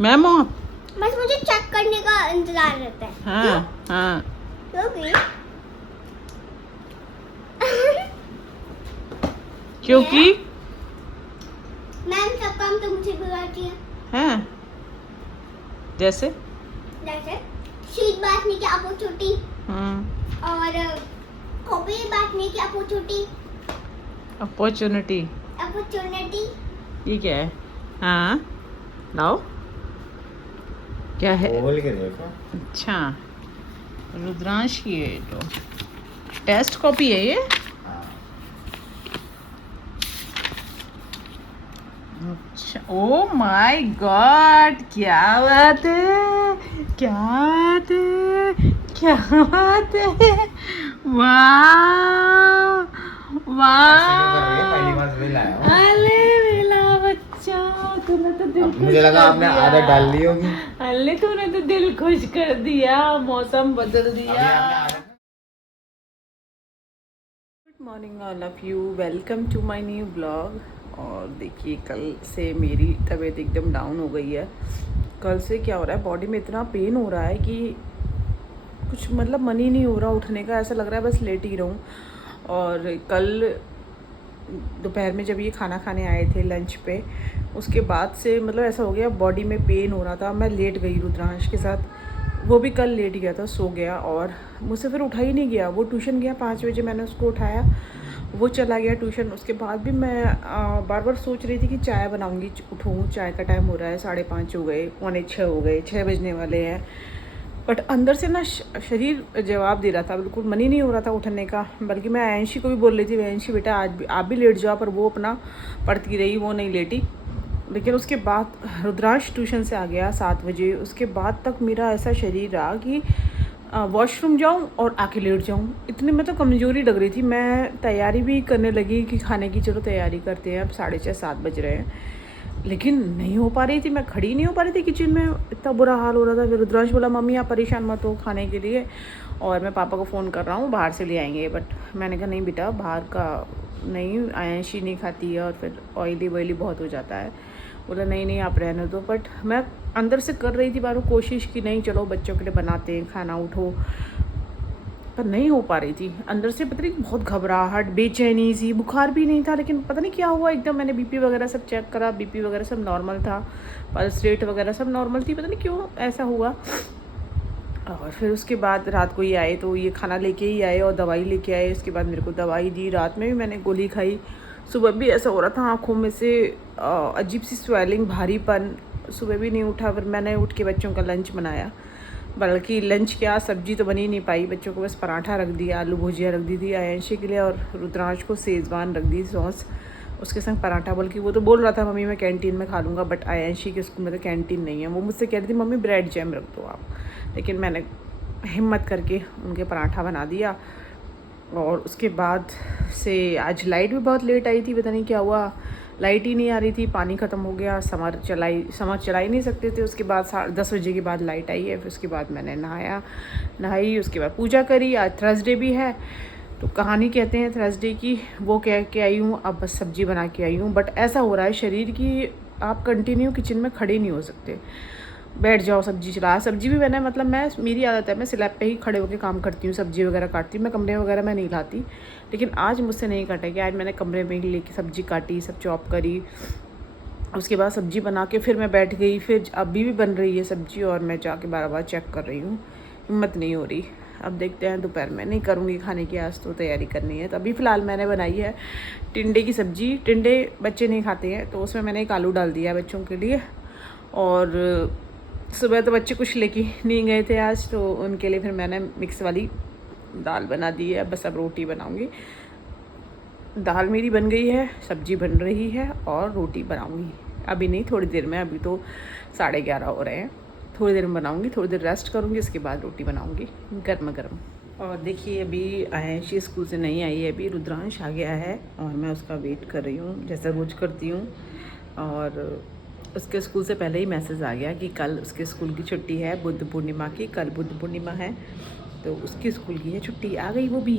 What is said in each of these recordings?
Memo. बस मुझे check करने का इंतजार रहता है। हाँ हाँ। क्योंकि क्योंकि मैम सब काम तो मुझे बुलाती है। हैं जैसे जैसे शीट बांटने की अपॉर्चुनिटी और कॉपी बांटने की अपॉर्चुनिटी। अपॉर्चुनिटी। अपॉर्चुनिटी ये क्या है? हाँ लाओ। क्या है? खोल के देखो। अच्छा रुद्रांश की है तो टेस्ट कॉपी है ये। हाँ। अच्छा ओ माय गॉड, क्या बात है, क्या बात है, क्या बात है। वाह ऐसे क्यों कर रही है? पहली वाह। बार वही लाया हूँ। अरे मेरा बच्चा, तूने तो दिल अब खुश मुझे लगा कर आपने दिया। आदत डाल ली होगी। अरे तूने तो दिल खुश कर दिया, मौसम बदल अभी दिया। आपने आदत good morning all of you, welcome to my new blog. और देखिए कल से मेरी तबीयत एकदम डाउन हो गई है। कल से क्या हो रहा है, बॉडी में इतना पेन हो रहा है कि कुछ मतलब मन ही नहीं हो रहा उठने का, ऐसा लग रहा है बस लेट ही रहूं। और कल दोपहर में जब ये खाना खाने आए थे लंच पे, उसके बाद से मतलब ऐसा हो गया बॉडी में पेन हो रहा था। मैं लेट गई रुद्रांश के साथ, वो भी कल लेट गया था, सो गया और मुझसे फिर उठा ही नहीं गया। वो ट्यूशन गया 5 बजे, मैंने उसको उठाया, वो चला गया ट्यूशन। उसके बाद भी मैं बार बार सोच रही थी कि चाय बनाऊंगी, उठूँ, चाय का टाइम हो रहा है, 5:30 हो गए, 5:45 हो गए, 6 बजने वाले हैं। बट अंदर से ना शरीर जवाब दे रहा था, बिल्कुल मन ही नहीं हो रहा था उठने का। बल्कि मैं आयंशी को भी बोल रही थी, आयंशी बेटा आज भी आप भी लेट जाओ, पर वो अपना पढ़ती रही, वो नहीं लेटी। लेकिन उसके बाद रुद्रांश ट्यूशन से आ गया 7 बजे, उसके बाद तक मेरा ऐसा शरीर रहा कि वॉशरूम जाऊं और आके लेट जाऊं। इतनी मतलब कमज़ोरी लग रही थी। मैं तैयारी भी करने लगी कि खाने की चलो तैयारी करते हैं, अब 6:30-7 बज रहे हैं, लेकिन नहीं हो पा रही थी। मैं खड़ी नहीं हो पा रही थी किचन में, इतना बुरा हाल हो रहा था। फिर रुद्रांश बोला मम्मी आप परेशान मत हो खाने के लिए, और मैं पापा को फ़ोन कर रहा हूँ, बाहर से ले आएंगे। बट मैंने कहा नहीं बेटा, बाहर का नहीं, आयंशी नहीं खाती है और फिर ऑयली वॉयली बहुत हो जाता है। बोला नहीं नहीं आप रहने दो। बट मैं अंदर से कर रही थी बार कोशिश कि नहीं चलो बच्चों के लिए बनाते हैं खाना, उठो, पर नहीं हो पा रही थी। अंदर से पता नहीं बहुत घबराहट, बेचैनी सी, बुखार भी नहीं था, लेकिन पता नहीं क्या हुआ एकदम। मैंने बीपी वगैरह सब चेक करा, बीपी वगैरह सब नॉर्मल था, पल्स रेट वगैरह सब नॉर्मल थी, पता नहीं क्यों ऐसा हुआ। और फिर उसके बाद रात को ही आए तो ये खाना लेके ही आए और दवाई लेके आए। उसके बाद मेरे को दवाई दी, रात में भी मैंने गोली खाई। सुबह भी ऐसा हो रहा था, आँखों में से अजीब सी स्वेलिंग, भारीपन। सुबह भी नहीं उठा, फिर मैंने उठ के बच्चों का लंच बनाया। बल्कि लंच क्या, सब्जी तो बनी नहीं पाई, बच्चों को बस पराठा रख दिया, आलू भुजिया रख दी थी आयंशी के लिए, और रुद्रांश को सेजवान रख दी सॉस, उसके संग पराठा। बल्कि वो तो बोल रहा था मम्मी मैं कैंटीन में खा लूँगा, बट आयंशी के स्कूल में तो कैंटीन नहीं है। वो मुझसे कह रही थी मम्मी ब्रेड जैम रख दो आप, लेकिन मैंने हिम्मत करके उनके पराठा बना दिया। और उसके बाद से आज लाइट भी बहुत लेट आई थी, पता नहीं क्या हुआ, लाइट ही नहीं आ रही थी, पानी ख़त्म हो गया, समर चला ही नहीं सकते थे। उसके बाद 10 बजे के बाद लाइट आई है। फिर उसके बाद मैंने नहाई, उसके बाद पूजा करी। आज थर्सडे भी है तो कहानी कहते हैं थर्सडे की, वो कह के आई हूँ, अब बस सब्जी बना के आई हूँ। बट ऐसा हो रहा है शरीर की आप कंटिन्यू किचन में खड़े नहीं हो सकते, बैठ जाओ सब्जी चला। सब्जी भी मैंने मतलब मेरी आदत है, मैं स्लैब पे ही खड़े होकर काम करती हूँ, सब्जी वगैरह काटती हूँ, मैं कमरे वगैरह में नहीं लाती। लेकिन आज मुझसे नहीं काटेगी, आज मैंने कमरे में ही लेके सब्जी काटी, सब चॉप करी। उसके बाद सब्जी बना के फिर मैं बैठ गई। फिर अभी भी बन रही है सब्जी और मैं जाके बार बार चेक कर रही हूँ, हिम्मत नहीं हो रही। अब देखते हैं, दोपहर में नहीं करूँगी खाने की, आज तो तैयारी करनी है। तो अभी फ़िलहाल मैंने बनाई है टिंडे की सब्ज़ी। टिंडे बच्चे नहीं खाते हैं तो उसमें मैंने एक आलू डाल दिया बच्चों के लिए। और सुबह तो बच्चे कुछ लेके नहीं गए थे आज, तो उनके लिए फिर मैंने मिक्स वाली दाल बना दी है। बस अब रोटी बनाऊँगी। दाल मेरी बन गई है, सब्जी बन रही है और रोटी बनाऊँगी। अभी नहीं, थोड़ी देर में, अभी तो 11:30 हो रहे हैं, थोड़ी देर में बनाऊँगी, थोड़ी देर रेस्ट करूँगी, उसके बाद रोटी बनाऊँगी गर्मा गर्म। और देखिए अभी आयंशी स्कूल से नहीं आई है, अभी रुद्रांश आ गया है और मैं उसका वेट कर रही हूँ जैसा रोज करती हूँ। और उसके स्कूल से पहले ही मैसेज आ गया कि कल उसके स्कूल की छुट्टी है, बुद्ध पूर्णिमा की, कल बुद्ध पूर्णिमा है तो उसकी स्कूल की है छुट्टी। आ गई वो भी।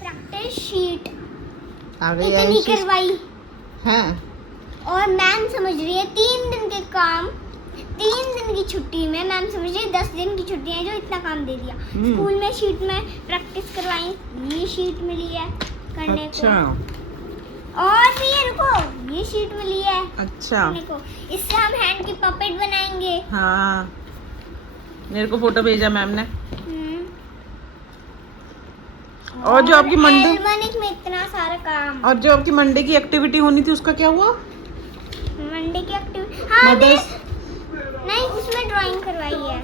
प्रैक्टिस शीट आ गई इतनी करवाई। हाँ और मैम समझ रही है 3 दिन के काम 3 दिन की छुट्टी में मैम समझ रही है 10 दिन की छुट्टी है जो इतना काम दे दिया। स्कूल में शीट में प्रैक्टिस करवाई, ये शीट मिली है करने अच्छा को। और भी ये रुको, ये शीट मिली है अच्छा करने को। इससे हम हैंड की पपेट बनाएंगे। हाँ, मेरे को फोटो भेजा मैम ने। और जो आपकी मंडे एल्बनिक में इतना सारा काम। और जो आपकी मंडे की एक्टिविटी होनी थी उसका क्या हुआ? मंडे की एक्टिविटी हाँ मदर्स नहीं, उसमें ड्राइंग करवाई है।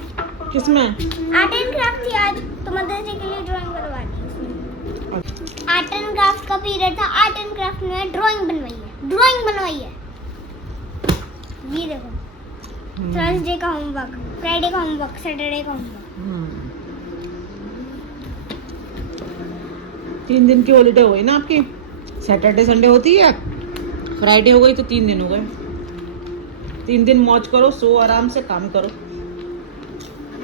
किसमें? आर्ट एंड क्राफ्ट थी आज, तो मदर्स डे के लिए ड्राइंग करवा दी उसमें। आर्ट एंड क्राफ्ट का पीरियड था, आर्ट एंड क्राफ्ट में ड्राइंग बनवाई है। ये देखो, थर्सडे का होमवर्क, फ्राइडे का होमवर्क, सैटरडे का होमवर्क। 3 दिन की हॉलीडे हो गई ना आपकी। सैटरडे संडे होती है, फ्राइडे हो गई तो 3 दिन हो गए। 3 दिन मौज करो, सो आराम से काम करो।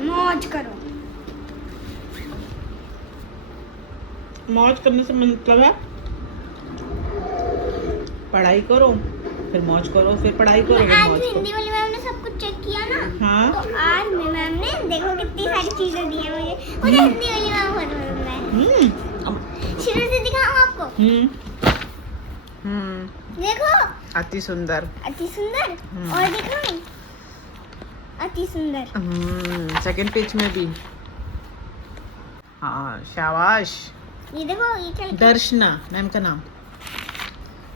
मौज करो। मौज करने से मतलब है पढ़ाई करो, फिर मौज करो, फिर पढ़ाई करो, फिर आज मौज करो। हिंदी वाली मैम ने सब कुछ चेक किया ना। हाँ तो आज मैम ने देखो कितनी सारी चीजें दी है मुझे हिंदी वाली मैम बहुत पसंद है। शुरू से दिखाऊं आपको? देखो अति सुंदर। अति सुंदर। और दिखाऊं? अति सुंदर। सेकंड पेज में भी। हाँ शाबाश। ये देखो, ये क्या लिखा है? दर्शना मैम का नाम।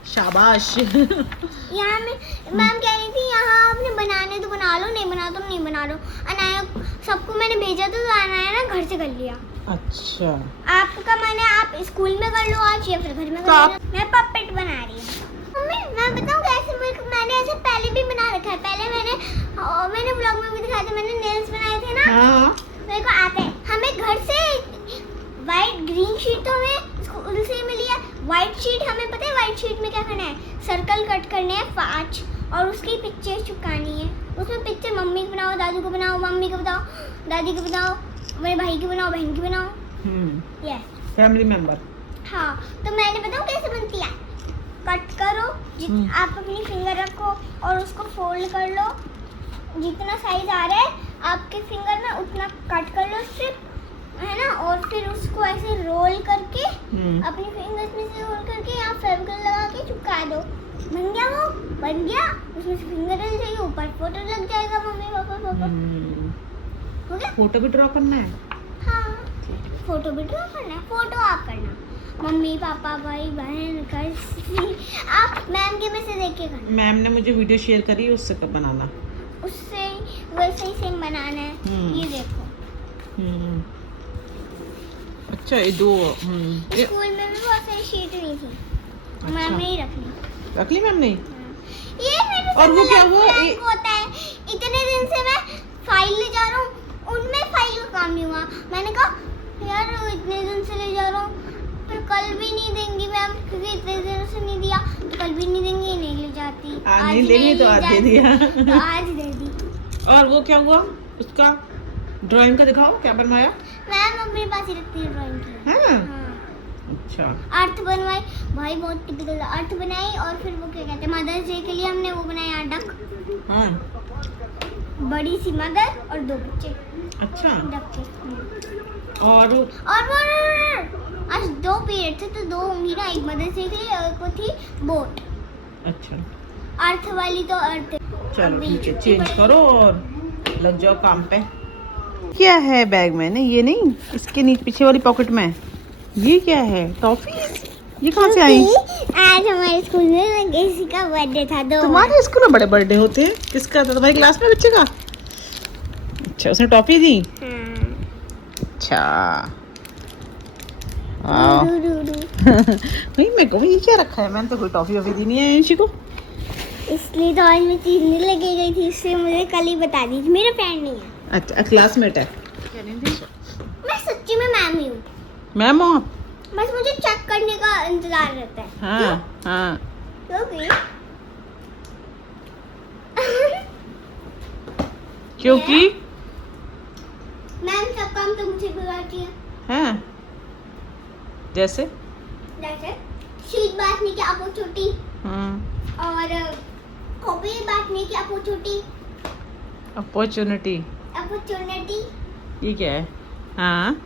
शाबाश। यहाँ में मैम कह रही थी यहाँ आपने बनाने तो बना लो, नहीं बना तो नहीं बना लो। अनाया सबको मैंने भेजा तो अनाया ना घर से कर लिया। अच्छा आपका मैंने आप स्कूल में कर लो आज या फिर घर में कर लो। मैं पपेट बना रही हूँ। मम्मी मैं बताऊँ कैसे? मैंने ऐसे पहले भी बना रखा है। पहले मैंने ब्लॉग में भी दिखाया था, मैंने नेल्स बनाए थे ना। हाँ मेरे को आते हैं। हमें घर से वाइट ग्रीन शीट तो हमें स्कूल से मिली है। वाइट शीट हमें पता है वाइट शीट में क्या करना है? सर्कल कट करने हैं 5 और उसकी पिक्चर चिपकानी है। उसमें पिक्चर मम्मी की बनाओ, दादी को बनाओ, मम्मी को बताओ, दादी को बताओ, मेरे भाई की बनाओ, बहन की बनाओ। Yes family member. हाँ, तो मैंने बताऊँ कैसे बनती है? कट करो, आप अपनी फिंगर रखो और उसको फोल्ड कर लो। जितना साइज आ रहा है आपके फिंगर में उतना कट कर लो स्ट्रिप, है ना। और फिर उसको ऐसे रोल करके अपनी फिंगर्स में से रोल करके यहाँ फेविकॉल लगा के चिपका दो। बन गया, वो बन गया। उसमें से फिंगर डल जाएगी, ऊपर फोटो लग जाएगा मम्मी पापा। हो गया? फोटो भी ड्रॉ करना है? हाँ, फोटो भी ड्रॉ करना है। फोटो आप करना, मम्मी पापा भाई बहन कर आप मैम के में से देख के करना। मैम ने मुझे वीडियो शेयर करी, उससे कब बनाना। उससे वैसे ही सेम बनाना है। ये देखो अच्छा ये दो स्कूल में भी बहुत सारी शीट नहीं थी। अच्छा। मैम ने ही रख ली मैम ने। ये मेरे और वो क्या हुआ? होता है इतने दिन से मैं फाइल ले जा रहा हूँ, उनमें फाइल का काम नहीं हुआ। मैंने कहा यार इतने दिन से ले जा रहा हूँ, फिर कल भी नहीं देंगी मैम क्योंकि इतने दिन से नहीं दिया, तो कल भी नहीं देंगी, नहीं ले जाती। आज नहीं देंगी तो आज दे दिया। तो आज दे दी। और वो क्या हुआ उसका? ड्राइंग का दिखाओ क्या बनवाया। मैम अपने पास ही रखती है ड्राइंग की। हाँ? हाँ। अच्छा अर्थ बनवाई भाई, बहुत टिपिकल अर्थ बनाई। और फिर वो क्या कहते हैं मदर्स डे के लिए हमने वो बनाया डक। हाँ बड़ी सी मदर और 2 बच्चे अच्छा। डक के। और वो आज 2 पीरियड थे तो 2 होंगी ना, एक मदर्स डे के लिए और को थी बोट। अच्छा अर्थ वाली तो अर्थ। चलो ठीक है, चेंज करो और लग जाओ काम पे। क्या है बैग में? नहीं ये नहीं, इसके नीचे पीछे वाली पॉकेट में ये क्या है? टॉफीज? ये कहाँ से आई? आज हमारे स्कूल में किसी का बर्थडे था। तुम्हारे स्कूल में बड़े बर्थडे होते हैं? किसका था? तुम्हारी क्लास में बच्चे का? अच्छा उसने टॉफी दी। अच्छा नहीं मैं कहूँ ये क्या रखा है? मैंने तो कोई टॉफी वॉफी दी नहीं है अंशी को। इसलिए तो आज मैं चीज नहीं लगी गई थी, इसलिए मुझे कल ही बता दी थी। मेरा फ्रेंड नहीं है। अच्छा क्लासमेट है। मैं सच्ची में मैम ही हूँ। मैम हो आप? बस मुझे चेक करने का इंतजार रहता है। हाँ हाँ क्योंकि मैम सब काम तो मुझे बुलाती है। हाँ जैसे जैसे शीट बांटने की अपॉर्चुनिटी और कॉपी बांटने की अपॉर्चुनिटी अपॉर्चुनिटी। ये क्या है? हाँ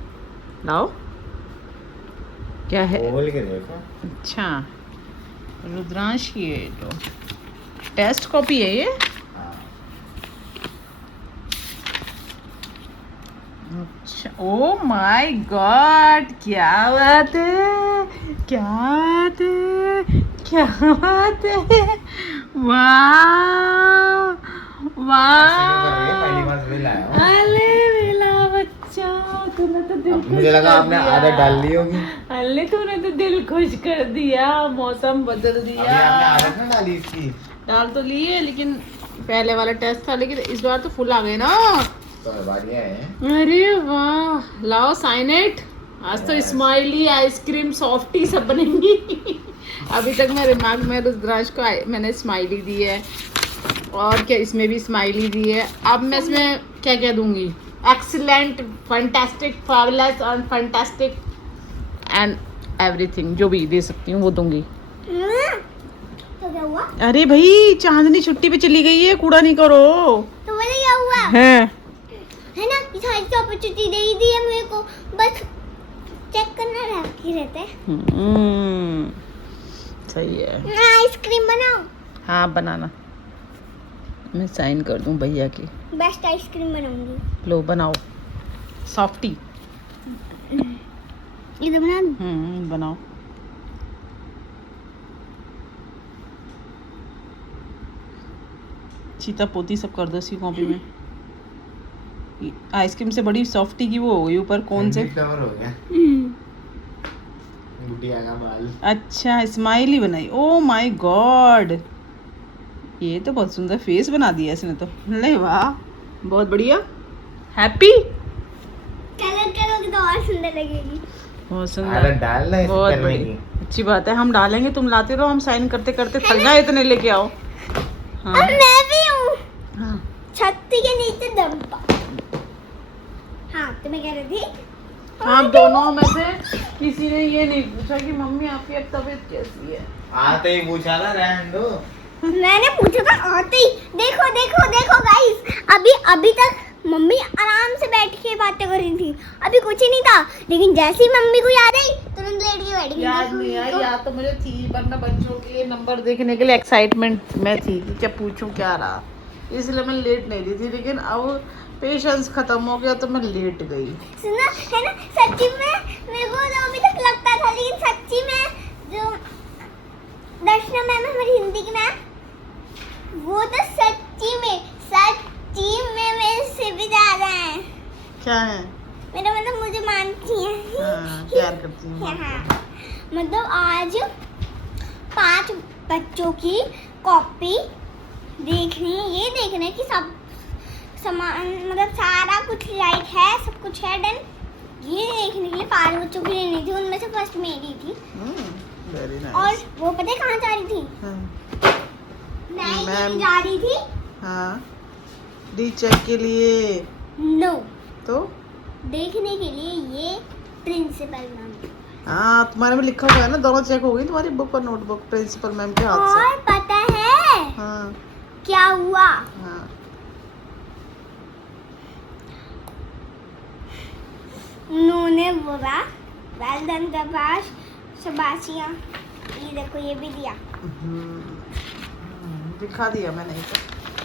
लाओ, क्या है? खोल के देखो। अच्छा, रुद्रांश की है तो टेस्ट कॉपी है ये। हाँ। अच्छा, ओ माय गॉड, क्या बात है, क्या बात है, क्या बात है, वाह ऐसे क्यों कर रही है? पहली वाह। बार थोड़ी लाया हूँ। अरे मेरा बच्चा, तूने तो दिल अब खुश मुझे लगा कर आपने दिया। आदत डाल ली होगी। अरे तूने तो दिल खुश कर दिया, मौसम बदल अभी दिया। आपने आदत ना डाली इसकी। डाल तो ली है, लेकिन पहले वाला टेस्ट था, लेकिन इस बार तो फुल आ गए ना। तो बढ़िया है। अरे वाह, लाओ साइन इट। आज तो Yes. स्माइली, आइसक्रीम, सॉफ्टी सब बनेंगी। अभी तक मेरे दिमाग में रुद्रांश को मैंने स्माइली दी है, और क्या इसमें भी स्माइली दी है। अब मैं इसमें क्या क्या दूंगी? एक्सीलेंट, फैंटास्टिक, फैबुलस और फैंटास्टिक एंड एवरीथिंग, जो भी दे सकती हूँ वो दूंगी। तो क्या हुआ? अरे भाई, चांदनी छुट्टी पे चली गई है, कूड़ा नहीं करो। तो बोले क्या हुआ? है है ना, ये सारी तो अपॉर्चुनिटी दे ही दी है मेरे को, बस चेक करना बाकी रहता है। सही है। आइसक्रीम बनाओ। हाँ बनाना, मैं साइन कर दूं भैया की। बेस्ट आइसक्रीम बनाऊंगी। लो बनाओ, सॉफ्टी। इधर बना दूं? बनाओ। चीता पोती सब कर दो इसी कॉपी में। आइसक्रीम से बड़ी सॉफ्टी की वो हो गई ऊपर, कौन से? कवर हो गया। गुटिया का बाल। अच्छा, स्माइली बनाई। ओ माय गॉड, ये तो बहुत सुंदर फेस बना दिया इसने तो। ले वाह, बहुत बढ़िया। हैप्पी, कलर करोगे तो और सुंदर लगेगी। बहुत सुंदर, आदत डाल ना इसे बहुत करने बढ़िया। की। अच्छी बात है, हम डालेंगे, तुम लाते रहो, हम साइन करते करते थक जाए इतने लेके आओ। हाँ और मैं भी हूँ हाँ, छत्ती के नीचे दबा। हाँ, तो मैं कह रही थी आप दोनों में से किसी ने ये नहीं पूछा कि मम्मी आपकी अब तबीयत कैसी है? आते ही पूछा ना, रहने दो। मैंने पूछा था आते ही। देखो देखो देखो गाइस, अभी तक मम्मी आराम से बैठ के बातें कर रही थी, अभी कुछ ही नहीं था, लेकिन जैसे ही मम्मी को याद आई तुरंत लेट के बैठ गई। याद नहीं आई, याद तो मुझे थी, वरना बच्चों के नंबर देखने के लिए एक्साइटमेंट में थी कि क्या पूछूं क्या रहा, इसलिए मैं लेट नहीं रही थी। लेकिन अब पेशेंस खत्म हो गया तो मैं लेट गई। सुना है ना, सच्ची में मेरे को तो अभी तक लगता था, लेकिन सच्ची में जो दर्शना मैम है हमारी हिंदी की मैम, वो तो सच्ची में मेरे से भी ज्यादा है। क्या है? मेरा मतलब मुझे मानती है। हाँ, प्यार करती हूँ। हाँ, मतलब आज 5 बच्चों की कॉपी देखनी है, ये देखना है कि सब सामान मतलब सारा कुछ राइट है, सब कुछ है डन। ये देखने के लिए 5 बच्चों की लेनी थी, उनमें से फर्स्ट मेरी थी। वेरी और नाइस। वो पता है कहाँ जा रही थी? मैं मैम। जा रही थी हाँ, डी चेक के लिए। नो, तो देखने के लिए ये प्रिंसिपल मैम। हाँ, तुम्हारे में लिखा हुआ है ना, दोनों चेक हो गई तुम्हारी बुक और नोटबुक प्रिंसिपल मैम के हाथ से। और पता है हाँ क्या हुआ? हाँ, उन्होंने बोला वेल डन प्रभाष, शाबाशियाँ। ये देखो, ये भी दिया। दिखा दिया मैंने इसे।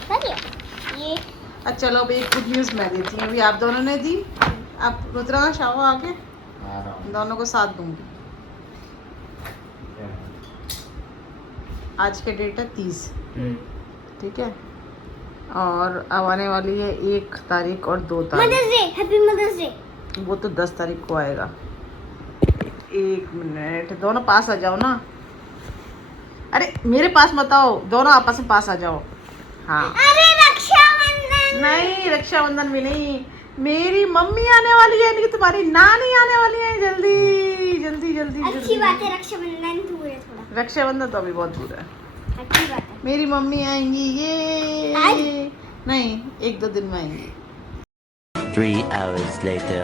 कर लिया ये। अच्छा चलो, अब एक गुड न्यूज़ मैं देती हूँ, अभी आप दोनों ने दी, आप रुद्रांश आओ आगे, आ रहा हूँ। दोनों को साथ दूंगी। आज के डेट है 30, ठीक है, और अब आने वाली है 1 तारीख और 2 तारीख। Mother's day, happy mother's day. वो तो 10 तारीख को आएगा। 1 मिनट, दोनों पास आ जाओ ना। अरे मेरे पास मत आओ, दोनों आपस में पास आ जाओ। हाँ, अरे रक्षाबंधन। नहीं रक्षाबंधन भी नहीं, मेरी मम्मी आने वाली है, यानी कि तुम्हारी नानी आने वाली है। जल्दी जल्दी जल्दी अच्छी जल्दी। बात है, रक्षाबंधन दूर है थोड़ा। रक्षाबंधन तो अभी बहुत दूर है। अच्छी बात है। मेरी मम्मी आएंगी, ये आज? नहीं, 1-2 दिन में आएंगी। 3 hours later.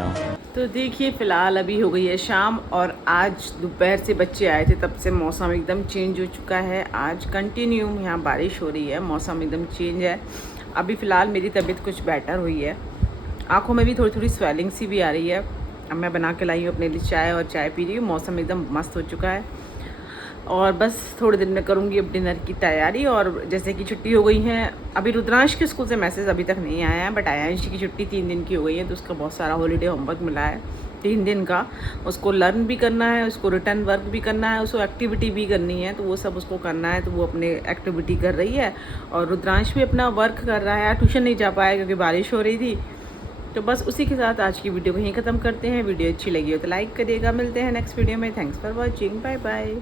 तो देखिए फ़िलहाल अभी हो गई है शाम और आज दोपहर से बच्चे आए थे तब से मौसम एकदम चेंज हो चुका है। आज कंटिन्यू यहाँ बारिश हो रही है, मौसम एकदम चेंज है। अभी फ़िलहाल मेरी तबीयत कुछ बेटर हुई है, आँखों में भी थोड़ी थोड़ी स्वेलिंग सी भी आ रही है। अब मैं बना के लाई हूँ अपने लिए चाय और चाय पी रही हूँ। मौसम एकदम मस्त हो चुका है और बस थोड़े दिन में करूँगी अब डिनर की तैयारी। और जैसे कि छुट्टी हो गई है, अभी रुद्रांश के स्कूल से मैसेज अभी तक नहीं आया है, बट आयांश की छुट्टी 3 दिन की हो गई है, तो उसका बहुत सारा हॉलीडे होमवर्क मिला है 3 दिन का। उसको लर्न भी करना है, उसको रिटर्न वर्क भी करना है, उसको एक्टिविटी भी करनी है, तो वो सब उसको करना है। तो वो अपने एक्टिविटी कर रही है और रुद्रांश भी अपना वर्क कर रहा है। ट्यूशन नहीं जा पाया क्योंकि बारिश हो रही थी। तो बस उसी के साथ आज की वीडियो को यहीं ख़त्म करते हैं। वीडियो अच्छी लगी हो तो लाइक करिएगा। मिलते हैं नेक्स्ट वीडियो में। Thanks for watching, bye bye.